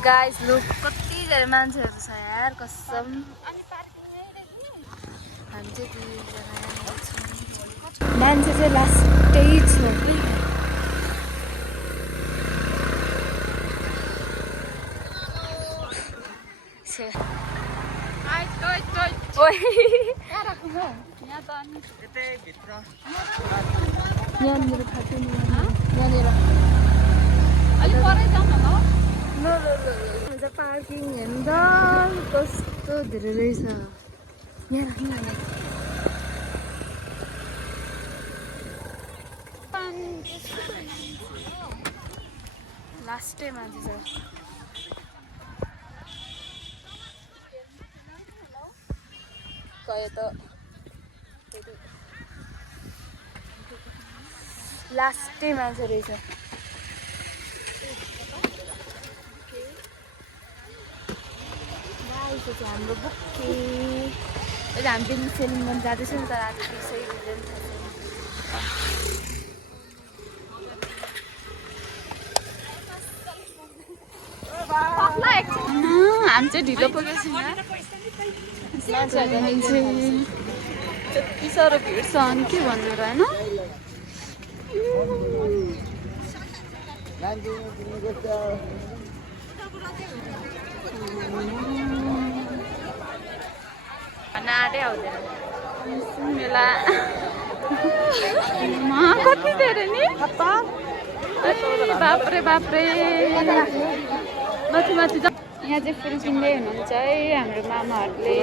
guys look कति धेरै मान्छेहरु छ यार कसम हामी चाहिँ दुईजना मान्छे चाहिँ लास्टै छ यहाँनिर खाँछु नि यहाँनिर अलि परै जाउँ न ल ल पार्किङ हेर्नु त कस्तो धेरै रहेछ यहाँ राख्नु लास्टै मान्छे छ गयो त लास्टै मान्छे रहेछ हाम्रो बुके हामी पनि सेलिङ गर्न जाँदैछौँ नि त आज त्यसै हुँदैन हामी चाहिँ ढिलो पुगेछौँ यति साह्रो भिड छ अनि के भन्नु र होइन नाडै आउँदैन मेला कति धेरै नि बाप्रे बाप्रे माथि माथि यहाँ चाहिँ फुल किन्दै हुनुहुन्छ है हाम्रो मामाहरूले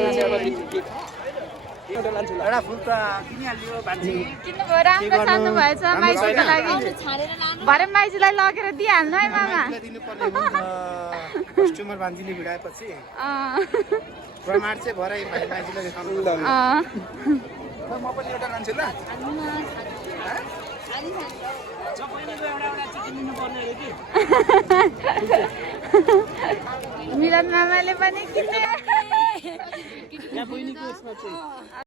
किन्नुभयो राम्रो सानो भएछ माइजूको लागि भरे माइजूलाई लगेर दिइहाल्नु है मामा कस्टमर बान्दिने भिडाएपछि प्रमाण चाहिँ भरै माइजूलाई देखाउनु ल म पनि एउटा लान्छु ल मिलन मामाले पनि किन्ने